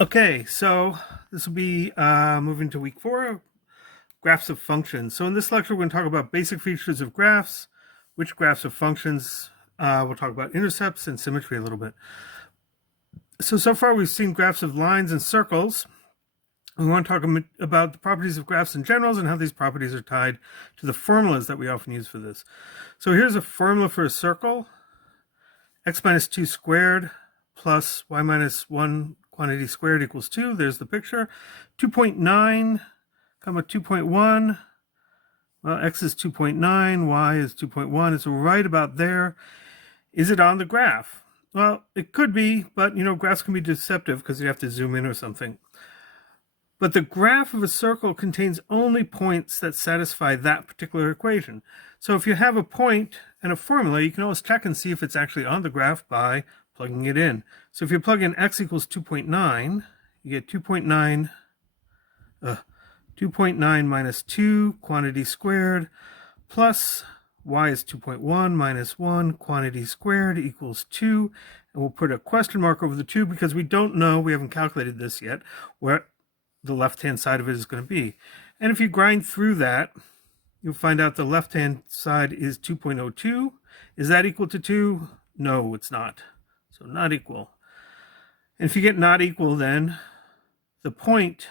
Okay, so this will be moving to week 4, graphs of functions. So in this lecture, we're going to talk about basic features of graphs, which graphs of functions. We'll talk about intercepts and symmetry a little bit. So far we've seen graphs of lines and circles. We want to talk about the properties of graphs in general and how these properties are tied to the formulas that we often use for this. So here's a formula for a circle. X minus 2 squared plus y minus 1 quantity squared equals 2. There's the picture. 2.9, comma 2.1. Well, x is 2.9, y is 2.1. It's right about there. Is it on the graph? Well, it could be, but graphs can be deceptive because you have to zoom in or something. But the graph of a circle contains only points that satisfy that particular equation. So if you have a point and a formula, you can always check and see if it's actually on the graph by plugging it in. So if you plug in x equals 2.9, you get 2.9 minus 2 quantity squared plus y is 2.1 minus 1 quantity squared equals 2. And we'll put a question mark over the 2 because we don't know, we haven't calculated this yet, where the left-hand side of it is going to be. And if you grind through that, you'll find out the left-hand side is 2.02. Is that equal to 2? No, it's not. So not equal. And if you get not equal, then the point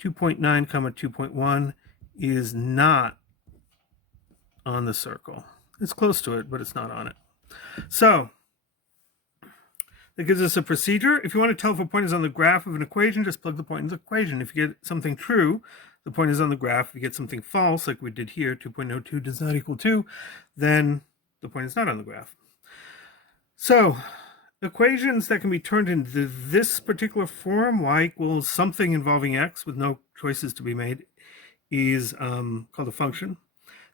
2.9 comma 2.1 is not on the circle. It's close to it, but it's not on it. So that gives us a procedure. If you want to tell if a point is on the graph of an equation, just plug the point in the equation. If you get something true, the point is on the graph. If you get something false, like we did here, 2.02 does not equal 2, then the point is not on the graph. So equations that can be turned into this particular form, y equals something involving x with no choices to be made, is called a function.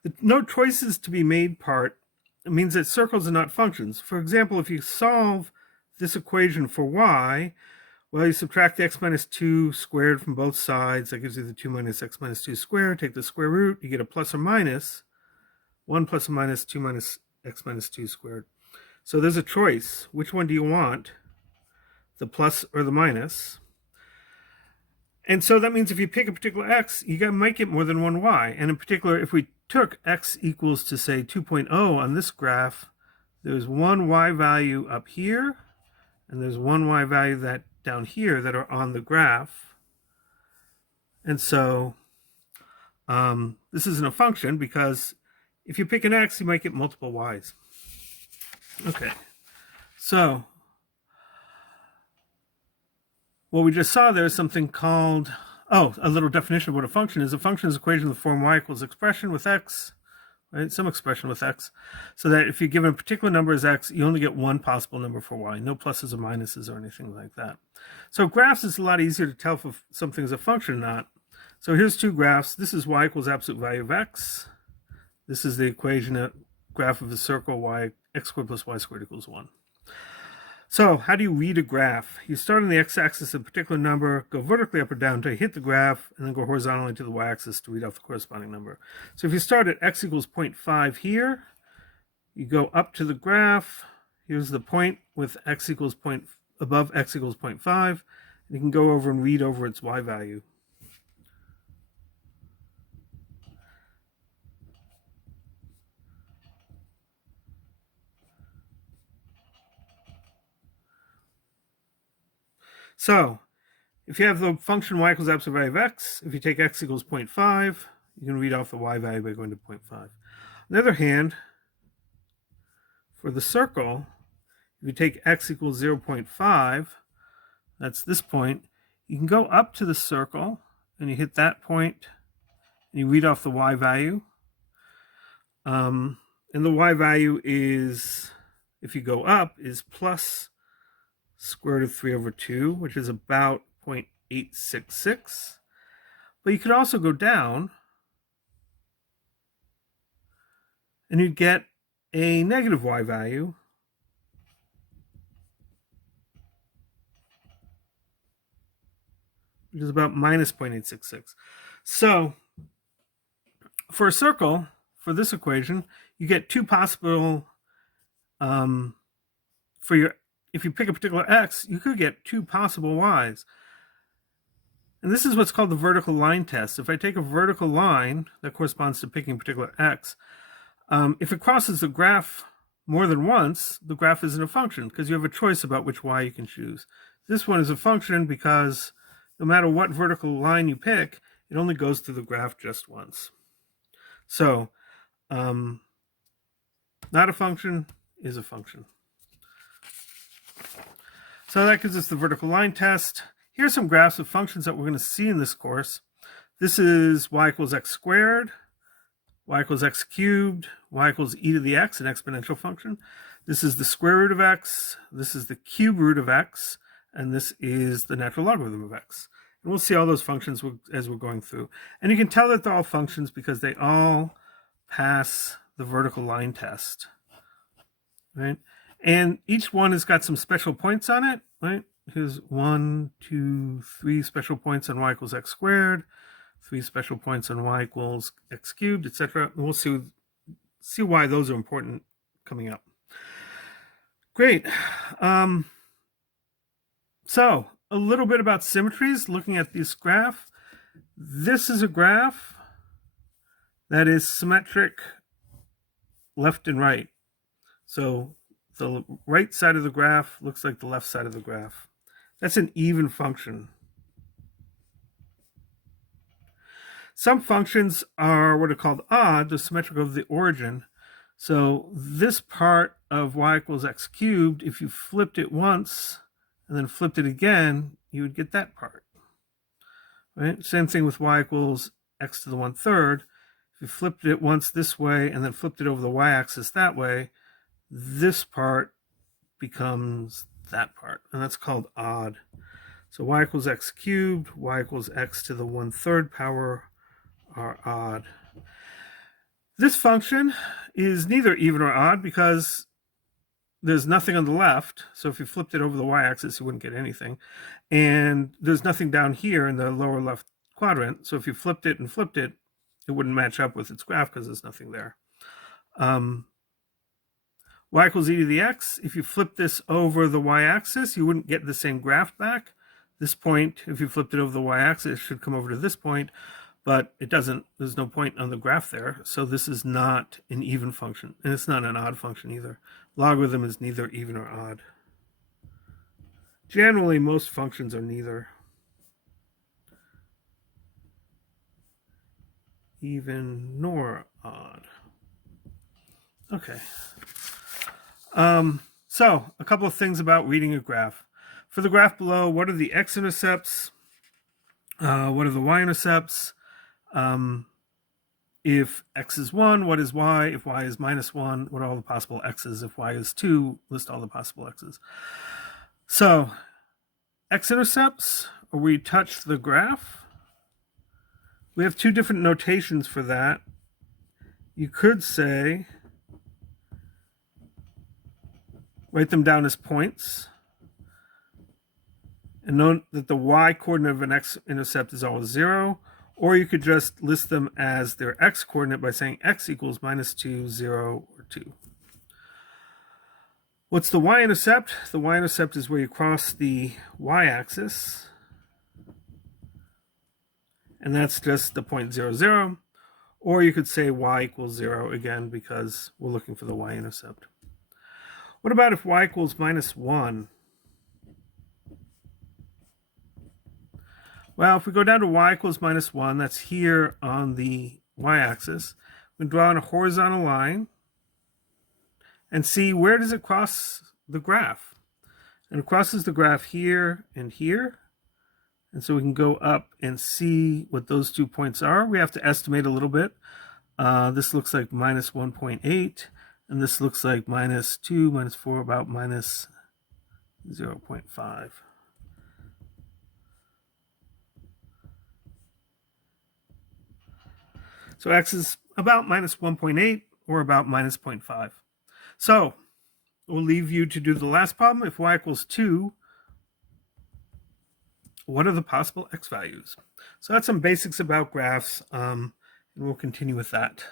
The no choices to be made part means that circles are not functions. For example, if you solve this equation for y, well, you subtract the x minus 2 squared from both sides. That gives you the 2 minus x minus 2 squared. Take the square root. You get a plus or minus. 1 plus or minus 2 minus x minus 2 squared. So there's a choice. Which one do you want? The plus or the minus? And so that means if you pick a particular x, you might get more than one y. And in particular, if we took x equals to, say, 2.0 on this graph, there's one y value up here, and there's one y value that down here that are on the graph. And so this isn't a function because if you pick an x, you might get multiple y's. Okay, so what we just saw there is something called, a little definition of what a function is. A function is an equation of the form y equals expression with x, right? Some expression with x, so that if you're given a particular number as x, you only get one possible number for y, no pluses or minuses or anything like that. So graphs is a lot easier to tell if something is a function or not. So here's two graphs. This is y equals absolute value of x. This is the equation, graph of a circle, x squared plus y squared equals 1. So how do you read a graph? You start on the x-axis of a particular number, go vertically up or down until you hit the graph, and then go horizontally to the y-axis to read off the corresponding number. So if you start at x equals 0.5 here, you go up to the graph. Here's the point with x equals above x equals 0.5. And you can go over and read over its y value. So if you have the function y equals absolute value of x, if you take x equals 0.5, you can read off the y value by going to 0.5. On the other hand, for the circle, if you take x equals 0.5, that's this point, you can go up to the circle and you hit that point and you read off the y value. And the y value is, if you go up, is plus square root of 3 over 2, which is about 0.866. But you could also go down and you'd get a negative y value, which is about minus 0.866. So for a circle, for this equation, you get two possible, for your if you pick a particular x, you could get 2 possible y's. And this is what's called the vertical line test. If I take a vertical line that corresponds to picking a particular x, if it crosses the graph more than once, the graph isn't a function because you have a choice about which y you can choose. This one is a function because no matter what vertical line you pick, it only goes through the graph just once. So, not a function is a function. So that gives us the vertical line test. Here's some graphs of functions that we're going to see in this course. This is y equals x squared, y equals x cubed, y equals e to the x, an exponential function. This is the square root of x, this is the cube root of x, and this is the natural logarithm of x. And we'll see all those functions as we're going through. And you can tell that they're all functions because they all pass the vertical line test, right? And each one has got some special points on it, right? Here's 1, 2, 3 special points on y equals x squared, 3 special points on y equals x cubed, etc. And we'll see why those are important coming up. Great. So a little bit about symmetries, looking at this graph. This is a graph that is symmetric left and right. So the right side of the graph looks like the left side of the graph. That's an even function. Some functions are what are called odd, they're symmetric over the origin. So this part of y equals x cubed, if you flipped it once and then flipped it again, you would get that part. Right? Same thing with y equals x to the 1/3. If you flipped it once this way and then flipped it over the y-axis that way, this part becomes that part, and that's called odd. So y equals x cubed, y equals x to the 1/3 power are odd. This function is neither even or odd because there's nothing on the left. So if you flipped it over the y-axis, you wouldn't get anything. And there's nothing down here in the lower left quadrant. So if you flipped it and flipped it, it wouldn't match up with its graph because there's nothing there. Y equals e to the x. If you flip this over the y-axis, you wouldn't get the same graph back. This point, if you flipped it over the y-axis, should come over to this point, but it doesn't. There's no point on the graph there. So this is not an even function, and it's not an odd function either. Logarithm is neither even or odd. Generally, most functions are neither even nor odd. Okay. So a couple of things about reading a graph. For the graph below, what are the x-intercepts? What are the y-intercepts? If x is 1, what is y? If y is -1, what are all the possible x's? If y is 2, list all the possible x's. So x-intercepts, where we touch the graph. We have two different notations for that. You could say, write them down as points, and note that the y-coordinate of an x-intercept is always 0, or you could just list them as their x-coordinate by saying x equals -2, 0, or 2. What's the y-intercept? The y-intercept is where you cross the y-axis, and that's just the point 0, 0, or you could say y equals 0 again because we're looking for the y-intercept. What about if y equals -1? Well, if we go down to y equals -1, that's here on the y-axis. We draw on a horizontal line and see where does it cross the graph. And it crosses the graph here and here. And so we can go up and see what those 2 points are. We have to estimate a little bit. This looks like -1.8. And this looks like -2, -4, about -0.5. So x is about -1.8 or about -0.5. So we'll leave you to do the last problem. If y equals 2, what are the possible x values? So that's some basics about graphs, and we'll continue with that.